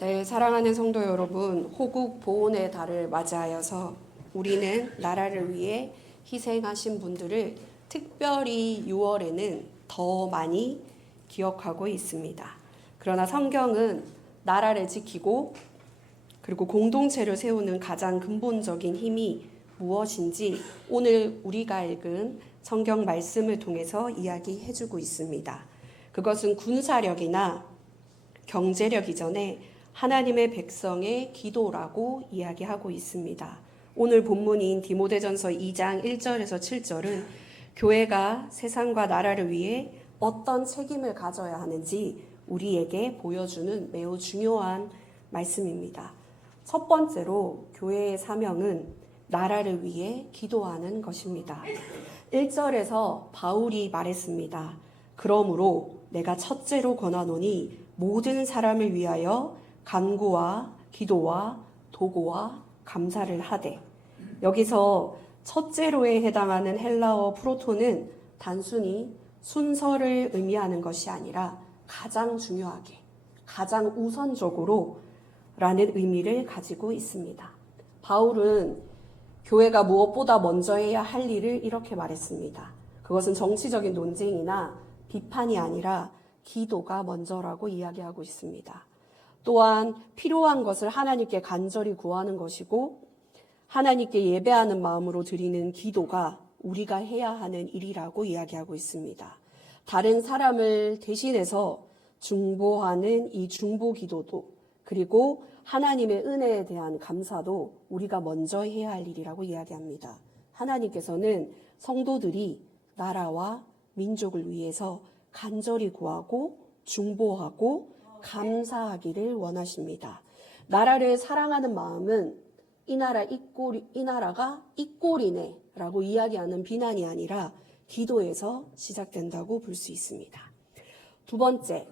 네, 사랑하는 성도 여러분, 호국 보훈의 달을 맞이하여서 우리는 나라를 위해 희생하신 분들을 특별히 6월에는 더 많이 기억하고 있습니다. 그러나 성경은 나라를 지키고 그리고 공동체를 세우는 가장 근본적인 힘이 무엇인지 오늘 우리가 읽은 성경 말씀을 통해서 이야기해주고 있습니다. 그것은 군사력이나 경제력 이전에 하나님의 백성의 기도라고 이야기하고 있습니다. 오늘 본문인 디모데전서 2장 1절에서 7절은 교회가 세상과 나라를 위해 어떤 책임을 가져야 하는지 우리에게 보여주는 매우 중요한 말씀입니다. 첫 번째로 교회의 사명은 나라를 위해 기도하는 것입니다. 1절에서 바울이 말했습니다. 그러므로 내가 첫째로 권하노니 모든 사람을 위하여 간구와 기도와 도고와 감사를 하되, 여기서 첫째로에 해당하는 헬라어 프로토는 단순히 순서를 의미하는 것이 아니라 가장 중요하게, 가장 우선적으로 라는 의미를 가지고 있습니다. 바울은 교회가 무엇보다 먼저 해야 할 일을 이렇게 말했습니다. 그것은 정치적인 논쟁이나 비판이 아니라 기도가 먼저라고 이야기하고 있습니다. 또한 필요한 것을 하나님께 간절히 구하는 것이고 하나님께 예배하는 마음으로 드리는 기도가 우리가 해야 하는 일이라고 이야기하고 있습니다. 다른 사람을 대신해서 중보하는 이 중보 기도도 그리고 하나님의 은혜에 대한 감사도 우리가 먼저 해야 할 일이라고 이야기합니다. 하나님께서는 성도들이 나라와 민족을 위해서 간절히 구하고 중보하고 감사하기를 원하십니다. 나라를 사랑하는 마음은 이 나라가 이 꼴이네 라고 이야기하는 비난이 아니라 기도에서 시작된다고 볼 수 있습니다. 두 번째,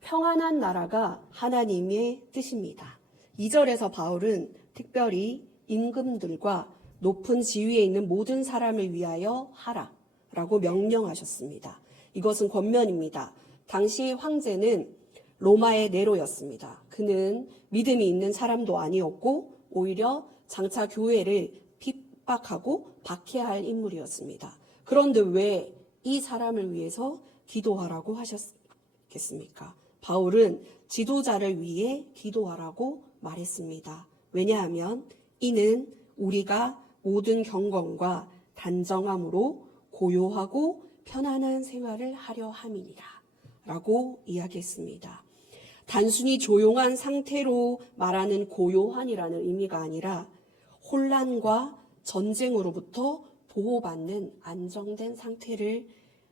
평안한 나라가 하나님의 뜻입니다. 2절에서 바울은 특별히 임금들과 높은 지위에 있는 모든 사람을 위하여 하라 라고 명령하셨습니다. 이것은 권면입니다. 당시 황제는 로마의 네로였습니다. 그는 믿음이 있는 사람도 아니었고 오히려 장차 교회를 핍박하고 박해할 인물이었습니다. 그런데 왜 이 사람을 위해서 기도하라고 하셨겠습니까? 바울은 지도자를 위해 기도하라고 말했습니다. 왜냐하면 이는 우리가 모든 경건과 단정함으로 고요하고 편안한 생활을 하려 함이니라 라고 이야기했습니다. 단순히 조용한 상태로 말하는 고요한이라는 의미가 아니라 혼란과 전쟁으로부터 보호받는 안정된 상태를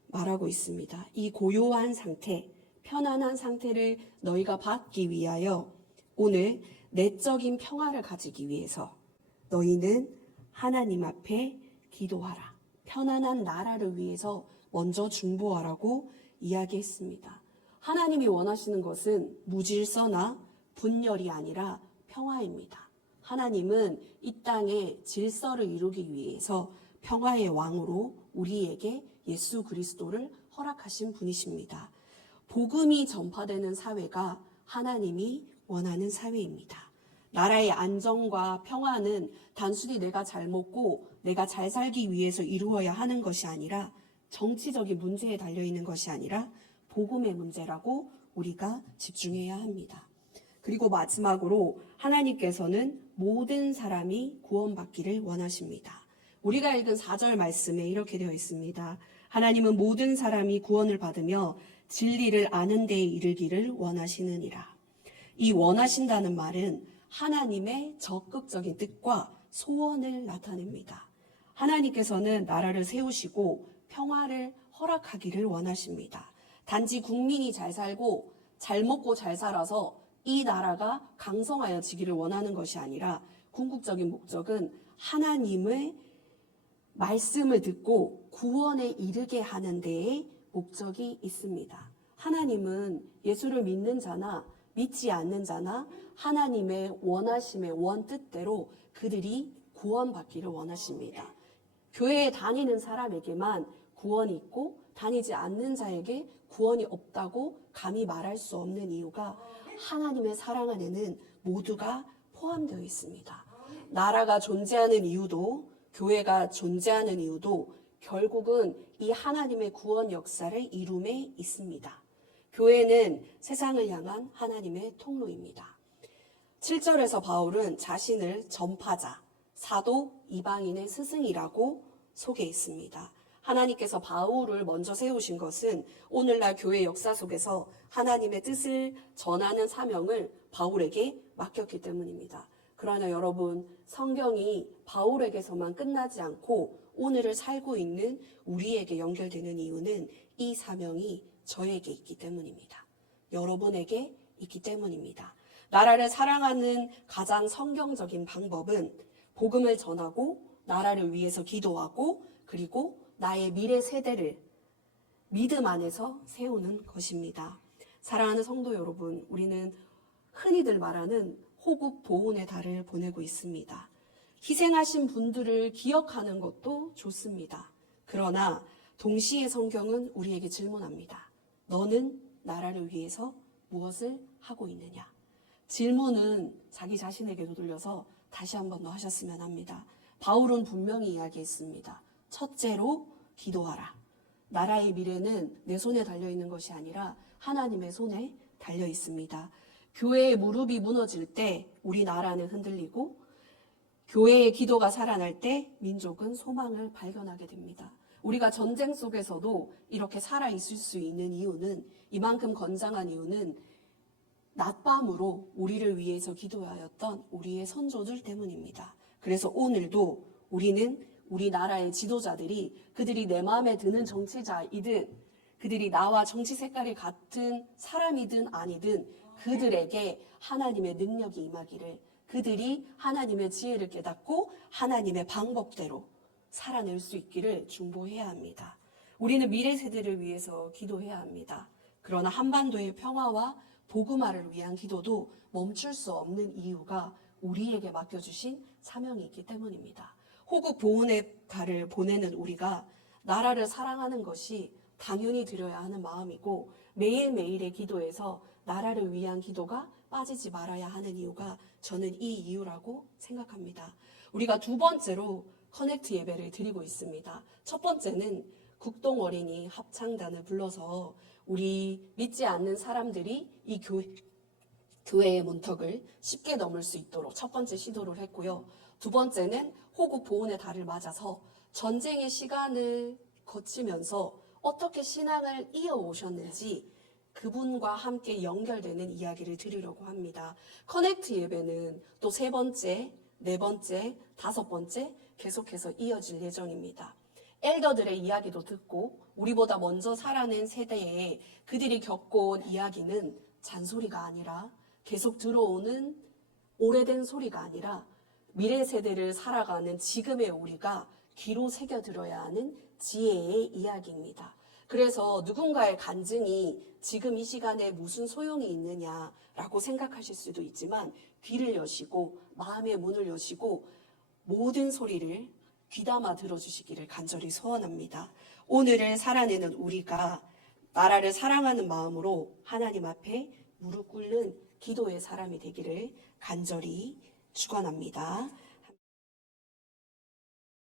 말하고 있습니다. 이 고요한 상태, 편안한 상태를 너희가 받기 위하여 오늘 내적인 평화를 가지기 위해서 너희는 하나님 앞에 기도하라. 편안한 나라를 위해서 먼저 중보하라고 이야기했습니다. 하나님이 원하시는 것은 무질서나 분열이 아니라 평화입니다. 하나님은 이 땅에 질서를 이루기 위해서 평화의 왕으로 우리에게 예수 그리스도를 허락하신 분이십니다. 복음이 전파되는 사회가 하나님이 원하는 사회입니다. 나라의 안정과 평화는 단순히 내가 잘 먹고 내가 잘 살기 위해서 이루어야 하는 것이 아니라 정치적인 문제에 달려있는 것이 아니라 복음의 문제라고 우리가 집중해야 합니다. 그리고 마지막으로 하나님께서는 모든 사람이 구원받기를 원하십니다. 우리가 읽은 4절 말씀에 이렇게 되어 있습니다. 하나님은 모든 사람이 구원을 받으며 진리를 아는 데에 이르기를 원하시느니라. 이 원하신다는 말은 하나님의 적극적인 뜻과 소원을 나타냅니다. 하나님께서는 나라를 세우시고 평화를 허락하기를 원하십니다. 단지 국민이 잘 살고 잘 먹고 잘 살아서 이 나라가 강성하여지기를 원하는 것이 아니라 궁극적인 목적은 하나님의 말씀을 듣고 구원에 이르게 하는 데에 목적이 있습니다. 하나님은 예수를 믿는 자나 믿지 않는 자나 하나님의 원하심의 원뜻대로 그들이 구원받기를 원하십니다. 교회에 다니는 사람에게만 구원이 있고 다니지 않는 자에게 구원이 없다고 감히 말할 수 없는 이유가 하나님의 사랑 안에는 모두가 포함되어 있습니다. 나라가 존재하는 이유도, 교회가 존재하는 이유도 결국은 이 하나님의 구원 역사를 이룸에 있습니다. 교회는 세상을 향한 하나님의 통로입니다. 7절에서 바울은 자신을 전파자, 사도, 이방인의 스승이라고 소개했습니다. 하나님께서 바울을 먼저 세우신 것은 오늘날 교회 역사 속에서 하나님의 뜻을 전하는 사명을 바울에게 맡겼기 때문입니다. 그러나 여러분, 성경이 바울에게서만 끝나지 않고 오늘을 살고 있는 우리에게 연결되는 이유는 이 사명이 저에게 있기 때문입니다. 여러분에게 있기 때문입니다. 나라를 사랑하는 가장 성경적인 방법은 복음을 전하고 나라를 위해서 기도하고 그리고 나의 미래 세대를 믿음 안에서 세우는 것입니다. 사랑하는 성도 여러분, 우리는 흔히들 말하는 호국 보훈의 달을 보내고 있습니다. 희생하신 분들을 기억하는 것도 좋습니다. 그러나 동시에 성경은 우리에게 질문합니다. 너는 나라를 위해서 무엇을 하고 있느냐? 질문은 자기 자신에게도 돌려서 다시 한 번 더 하셨으면 합니다. 바울은 분명히 이야기했습니다. 첫째로 기도하라. 나라의 미래는 내 손에 달려있는 것이 아니라 하나님의 손에 달려 있습니다. 교회의 무릎이 무너질 때 우리 나라는 흔들리고 교회의 기도가 살아날 때 민족은 소망을 발견하게 됩니다. 우리가 전쟁 속에서도 이렇게 살아있을 수 있는 이유는, 이만큼 건장한 이유는 낮밤으로 우리를 위해서 기도하였던 우리의 선조들 때문입니다. 그래서 오늘도 우리는 우리 나라의 지도자들이 그들이 내 마음에 드는 정치자이든 그들이 나와 정치 색깔이 같은 사람이든 아니든 그들에게 하나님의 능력이 임하기를, 그들이 하나님의 지혜를 깨닫고 하나님의 방법대로 살아낼 수 있기를 중보해야 합니다. 우리는 미래 세대를 위해서 기도해야 합니다. 그러나 한반도의 평화와 복음화를 위한 기도도 멈출 수 없는 이유가 우리에게 맡겨주신 사명이 있기 때문입니다. 호국 보훈의 달을 보내는 우리가 나라를 사랑하는 것이 당연히 드려야 하는 마음이고, 매일매일의 기도에서 나라를 위한 기도가 빠지지 말아야 하는 이유가 저는 이 이유라고 생각합니다. 우리가 두 번째로 커넥트 예배를 드리고 있습니다. 첫 번째는 국동어린이 합창단을 불러서 우리 믿지 않는 사람들이 이 교회의 문턱을 쉽게 넘을 수 있도록 첫 번째 시도를 했고요. 두 번째는 호국 보훈의 달을 맞아서 전쟁의 시간을 거치면서 어떻게 신앙을 이어오셨는지 그분과 함께 연결되는 이야기를 드리려고 합니다. 커넥트 예배는 또 세 번째, 네 번째, 다섯 번째 계속해서 이어질 예정입니다. 엘더들의 이야기도 듣고 우리보다 먼저 살아낸 세대에 그들이 겪어온 이야기는 잔소리가 아니라, 계속 들어오는 오래된 소리가 아니라 미래 세대를 살아가는 지금의 우리가 귀로 새겨들어야 하는 지혜의 이야기입니다. 그래서 누군가의 간증이 지금 이 시간에 무슨 소용이 있느냐라고 생각하실 수도 있지만 귀를 여시고 마음의 문을 여시고 모든 소리를 귀담아 들어주시기를 간절히 소원합니다. 오늘을 살아내는 우리가 나라를 사랑하는 마음으로 하나님 앞에 무릎 꿇는 기도의 사람이 되기를 간절히 축원합니다.